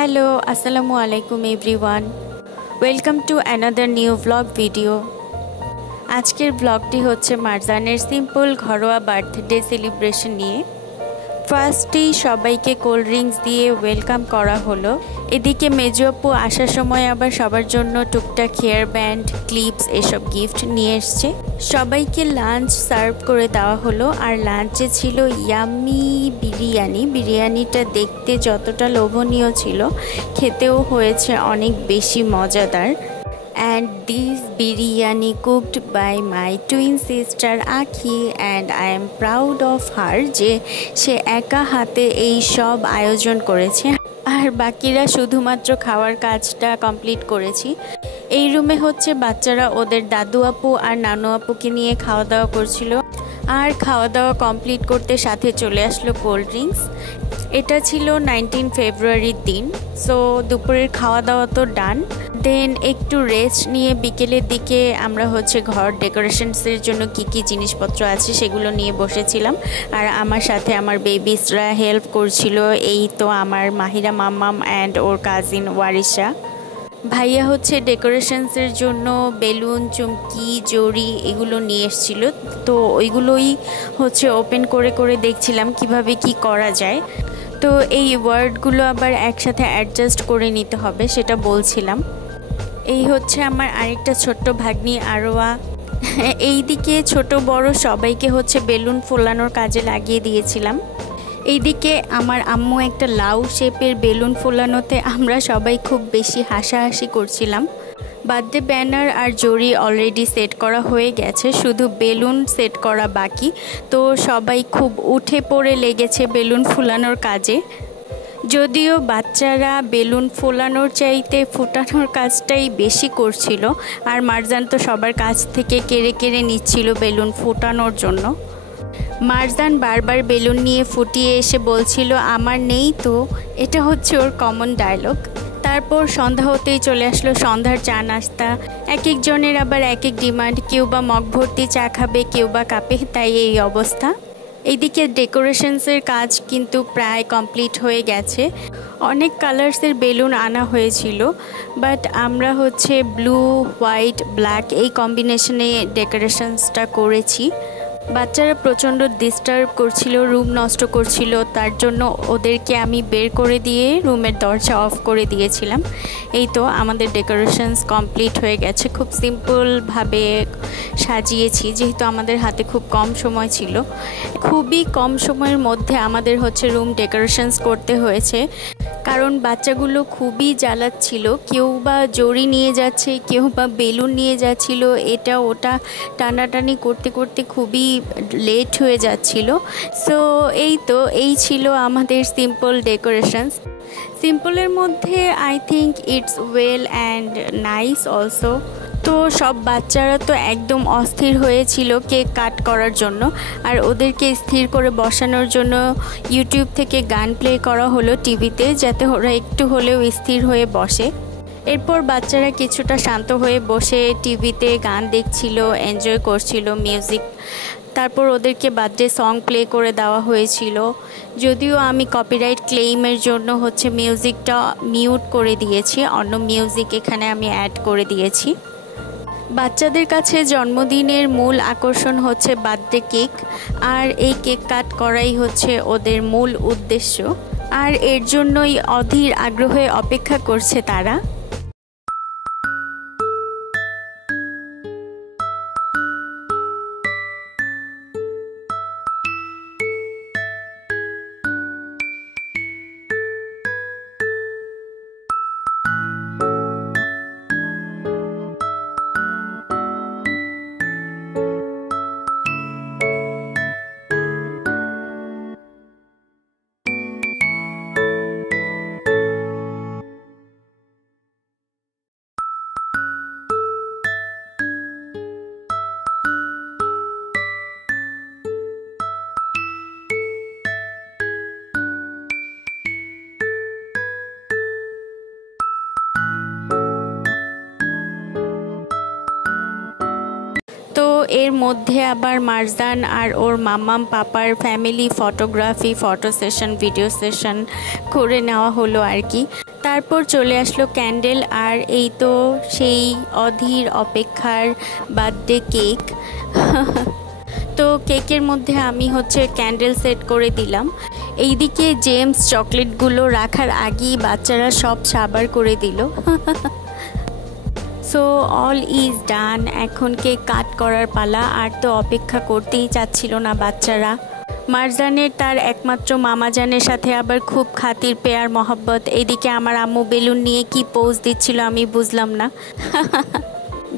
Hello, Assalamu alaikum everyone. Welcome to another new vlog video. আজকের ব্লগটি হচ্ছে মারজানের simple ঘরোয়া বার্থডে সেলিব্রেশন নিয়ে। ফার্স্টেই সবাইকে কোল্ড ড্রিঙ্কস দিয়ে ওয়েলকাম করা হলো। এদিকে মেজো আপু আসার সময় আবার সবার জন্য টুকটাক হেয়ার ব্যান্ড, ক্লিপস এসব গিফট নিয়ে এসছে। সবাইকে লাঞ্চ সার্ভ করে দেওয়া হলো। আর লাঞ্চে ছিল ইয়াম্মি বিরিয়ানিটা দেখতে যতটা লোভনীয় ছিল, খেতেও হয়েছে অনেক বেশি মজাদার। And this biryani cooked by my twin sister Akhi, and I am proud of her যে সে একা হাতে এই সব আয়োজন করেছে, আর বাকিরা শুধুমাত্র খাওয়ার কাজটা কমপ্লিট করেছি। এই রুমে হচ্ছে বাচ্চারা ওদের দাদু আপু আর নানু আপুকে নিয়ে খাওয়া দাওয়া করছিল, আর খাওয়া দাওয়া কমপ্লিট করতে সাথে চলে আসলো কোল্ড ড্রিঙ্কস। এটা ছিল 19 ফেব্রুয়ারির দিন। সো দুপুরের খাওয়া দাওয়া তো ডান। দেন একটু রেস্ট নিয়ে বিকেলের দিকে আমরা হচ্ছে ঘর ডেকোরেশনসের জন্য কি জিনিসপত্র আছে সেগুলো নিয়ে বসেছিলাম, আর আমার সাথে আমার বেবিসরা হেল্প করছিল। এই তো আমার মাহিরা মাম্মাম অ্যান্ড ওর কাজিন ওয়ারিশা। ভাইয়া হচ্ছে ডেকোরেশনসের জন্য বেলুন, চুমকি, জড়ি এগুলো নিয়ে এসেছিলো। তো ওইগুলোই হচ্ছে ওপেন করে দেখছিলাম কিভাবে কি করা যায়। তো এই ওয়ার্ডগুলো আবার একসাথে অ্যাডজাস্ট করে নিতে হবে, সেটা বলছিলাম। এই হচ্ছে আমার আরেকটা ছোট্ট ভাগ্নি আরোয়া। এইদিকে ছোট বড় সবাইকে হচ্ছে বেলুন ফোলানোর কাজে লাগিয়ে দিয়েছিলাম। এইদিকে আমার আম্মু একটা লাউ শেপের বেলুন ফোলানোতে আমরা সবাই খুব বেশি হাসাহাসি করছিলাম। বার্থডে ব্যানার আর জড়ি অলরেডি সেট করা হয়ে গেছে, শুধু বেলুন সেট করা বাকি। তো সবাই খুব উঠে পড়ে লেগেছে বেলুন ফোলানোর কাজে। যদিও বাচ্চারা বেলুন ফোলানোর চাইতে ফুটানোর কাজটাই বেশি করছিল, আর মারজান তো সবার কাছ থেকে কেড়ে নিচ্ছিল বেলুন ফুটানোর জন্য। মারজান বারবার বেলুন নিয়ে ফুটিয়ে এসে বলছিল আমার নেই তো, এটা হচ্ছে ওর কমন ডায়লগ। তারপর সন্ধ্যা হতেই চলে আসলো সন্ধ্যার চা নাস্তা। এক একজনের আবার এক এক ডিমান্ড, কেউ বা মগ ভর্তি চা খাবে, কেউ বা কাপে, তাই এই অবস্থা। এইদিকে ডেকোরেশনসের কাজ কিন্তু প্রায় কমপ্লিট হয়ে গেছে। অনেক কালার্সের বেলুন আনা হয়েছিল, বাট আমরা হচ্ছে ব্লু, হোয়াইট, ব্ল্যাক এই কম্বিনেশনে ডেকোরেশনসটা করেছি। বাচ্চারা প্রচণ্ড ডিস্টার্ব করছিল, রুম নষ্ট করছিল, তার জন্য ওদেরকে আমি বের করে দিয়ে রুমের দরজা অফ করে দিয়েছিলাম। এই তো আমাদের ডেকোরেশনস কমপ্লিট হয়ে গেছে। খুব সিম্পলভাবে সাজিয়েছি, যেহেতু আমাদের হাতে খুব কম সময় ছিল। খুবই কম সময়ের মধ্যে আমাদের হচ্ছে রুম ডেকোরেশনস করতে হয়েছে, কারণ বাচ্চাগুলো খুবই জ্বালাচ্ছিল। কেউ বা জড়ি নিয়ে যাচ্ছে, কেউ বা বেলুন নিয়ে যাচ্ছিল, এটা ওটা টানাটানি করতে খুবই লেট হয়ে যাচ্ছিল। সো এই ছিল আমাদের সিম্পল ডেকোরেশনস। সিম্পলের মধ্যে I think it's well and nice also. তো সব বাচ্চারা তো একদম অস্থির হয়েছিল কেক কাট করার জন্য, আর ওদেরকে স্থির করে বসানোর জন্য ইউটিউব থেকে গান প্লে করা হলো টিভিতে, যাতে ওরা একটু হলেও স্থির হয়ে বসে। এরপর বাচ্চারা কিছুটা শান্ত হয়ে বসে টিভিতে গান দেখছিল, এনজয় করছিল মিউজিক। তারপর ওদেরকে বার্থডে সং প্লে করে দেওয়া হয়েছিল। যদিও আমি কপিরাইট ক্লেইমের জন্য হচ্ছে মিউজিকটা মিউট করে দিয়েছি, অন্য মিউজিক এখানে আমি অ্যাড করে দিয়েছি। বাচ্চাদের কাছে জন্মদিনের মূল আকর্ষণ হচ্ছে বার্থডে কেক, আর এই কেক কাট করাই হচ্ছে ওদের মূল উদ্দেশ্য, আর এর জন্যই অধীর আগ্রহে অপেক্ষা করছে তারা। এর মধ্যে আবার মারজান আর ওর মাম্মাম পাপার family photography, photo session, video session করে নেওয়া হলো আর কি। তারপর চলে আসলো ক্যান্ডেল, আর এই তো সেই অধীর অপেক্ষার বার্থডে কেক। তো কেকের মধ্যে আমি হচ্ছে ক্যান্ডেল সেট করে দিলাম। এইদিকে জেমস চকলেটগুলো রাখার আগেই বাচ্চারা সব সাবার করে দিল। সো অল ইজ ডান, এখন কেক কাট করার পালা। আর তো অপেক্ষা করতেই চাচ্ছিল না বাচ্চারা। মারজানের তার একমাত্র মামাজানের সাথে আবার খুব খাতির পেয়ার মহব্বত। এদিকে আমার আম্মু বেলুন নিয়ে কি পোজ দিচ্ছিল আমি বুঝলাম না।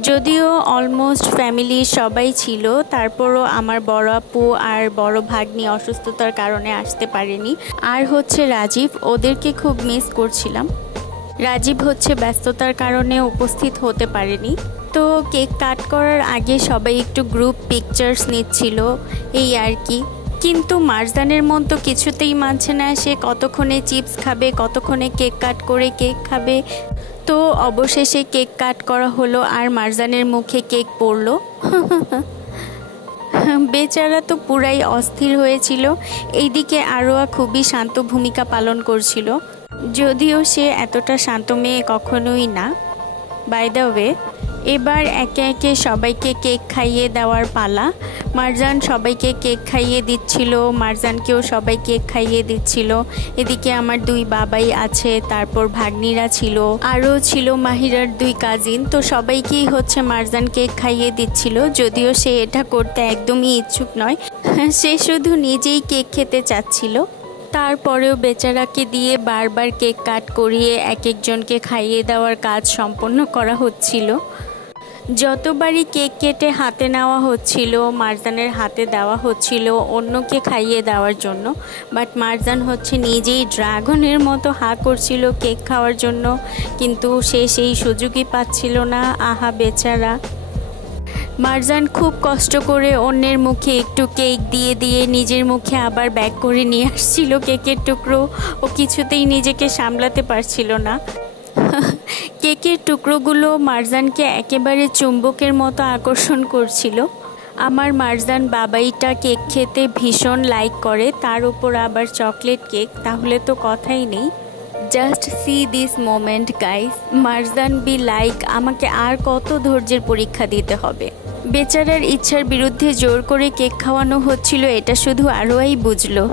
যদিও অলমোস্ট ফ্যামিলির সবাই ছিল, তারপরও আমার বড় আপু আর বড় ভাগ্নি অসুস্থতার কারণে আসতে পারেনি। আর হচ্ছে রাজীব, ওদেরকে খুব মিস করছিলাম। রাজীব হচ্ছে ব্যস্ততার কারণে উপস্থিত হতে পারেনি। তো কেক কাট করার আগে সবাই একটু গ্রুপ পিকচার্স নিচ্ছিল, এই আর কি। কিন্তু মারজানের মন তো কিছুতেই মানছে না, সে কতক্ষণে চিপস খাবে, কতক্ষণে কেক কাট করে কেক খাবে। তো অবশেষে কেক কাট করা হলো আর মারজানের মুখে কেক পড়লো। বেচারা তো পুরাই অস্থির হয়েছিল। এইদিকে আরোয়া খুবই শান্ত ভূমিকা পালন করছিল, যদিও সে এতটা শান্ত মেয়ে কখনোই না। বাই দ্য ওয়ে, এবার একে একে সবাইকে কেক খাইয়ে দেওয়ার পালা। মারজান সবাইকে কেক খাইয়ে দিচ্ছিল, মারজানকেও সবাই কেক খাইয়ে দিচ্ছিল। এদিকে আমার দুই বাবাই আছে, তারপর ভাগ্নিরা ছিল, আরও ছিল মাহিরার দুই কাজিন। তো সবাইকেই হচ্ছে মারজান কেক খাইয়ে দিচ্ছিল, যদিও সে এটা করতে একদমই ইচ্ছুক নয়। সে শুধু নিজেই কেক খেতে চাচ্ছিল। তারপরেও বেচারাকে দিয়ে বারবার কেক কাট করিয়ে এক একজনকে খাইয়ে দেওয়ার কাজ সম্পন্ন করা হচ্ছিল। যতবারই কেক কেটে হাতে নেওয়া হচ্ছিল, মারজানের হাতে দেওয়া হচ্ছিল অন্যকে খাইয়ে দেওয়ার জন্য, বাট মারজান হচ্ছে নিজেই ড্রাগনের মতো হাঁ করছিল কেক খাওয়ার জন্য, কিন্তু সে সেই সুযোগই পাচ্ছিল না। আহা বেচারা। মারজান খুব কষ্ট করে অন্যের মুখে একটু কেক দিয়ে দিয়ে নিজের মুখে আবার ব্যাক করে নিয়ে আসছিল কেকের টুকরো। ও কিছুতেই নিজেকে সামলাতে পারছিল না। কেকের টুকরোগুলো মারজানকে একেবারে চুম্বকের মতো আকর্ষণ করছিল। আমার মারজান বাবাইটা কেক খেতে ভীষণ লাইক করে, তার উপর আবার চকলেট কেক, তাহলে তো কথাই নেই। Just see this moment guys, Marjan be like আমাকে আর কত ধৈর্যের পরীক্ষা দিতে হবে। বেচারার ইচ্ছার বিরুদ্ধে জোর করে কেক খাওয়ানো হচ্ছিল, এটা শুধু আরোই বুঝলো।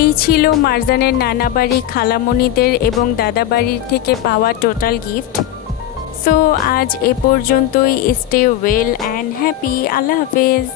এই ছিল মারজানের নানা বাড়ি, খালামণিদের এবং দাদা বাড়ির থেকে পাওয়া টোটাল গিফট। সো আজ এ পর্যন্তই। Stay well and happy. আল্লাহ হাফেজ।